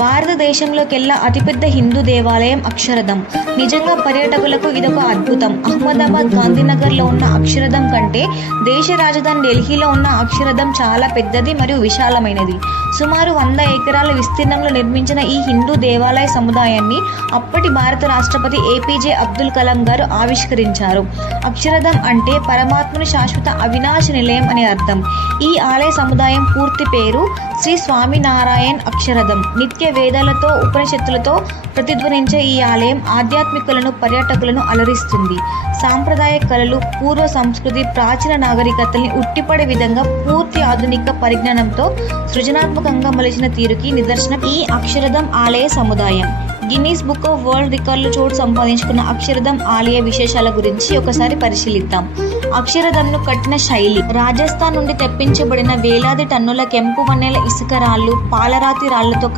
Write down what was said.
భారతదేశంలోకెల్లా అతిపెద్ద హిందూ దేవాలయం అక్షరధామ్. నిజంగా పర్యాటకులకు ఇదొక అద్భుతం. అహ్మదాబాద్, గాంధీనగర్లో ఉన్న అక్షరధామ్ కంటే దేశ రాజధాని ఢిల్లీలో ఉన్న అక్షరధామ్ చాలా పెద్దది మరియు విశాలమైనది. సుమారు 100 ఎకరాల విస్తీర్ణంలో నిర్మించిన ఈ హిందూ దేవాలయ సముదాయాన్ని అప్పటి భారత రాష్ట్రపతి ఏపీజే అబ్దుల్ కలాం గారు ఆవిష్కరించారు. అక్షరధామ్ అంటే పరమాత్ముని శాశ్వత అవినాశ నిలయం అని అర్థం. ఈ ఆలయ సముదాయం పూర్తి పేరు శ్రీ స్వామినారాయణ్ అక్షరధామ్. నిత్య వేదాలతో, ఉపనిషత్తులతో ప్రతిధ్వనించే ఈ ఆలయం ఆధ్యాత్మికులను, పర్యాటకులను అలరిస్తుంది. సాంప్రదాయ కళలు, పూర్వ సంస్కృతి, ప్రాచీన నాగరికతల్ని ఉట్టిపడే విధంగా పూర్తి ఆధునిక పరిజ్ఞానంతో సృజనాత్మకంగా మలిచిన తీరుకి నిదర్శనం ఈ అక్షరధామ్ ఆలయ సముదాయం. గిన్నీస్ బుక్ ఆఫ్ వరల్డ్ రికార్డులో చోటు సంపాదించుకున్న అక్షరధామ్ ఆలయ విశేషాల గురించి ఒకసారి పరిశీలిద్దాం. అక్షరధామ్ను కట్టిన శైలి: రాజస్థాన్ నుండి తెప్పించబడిన వేలాది టన్నుల కెంపు వన్నెల ఇసుక రాళ్లు, పాలరాతి రాళ్లతో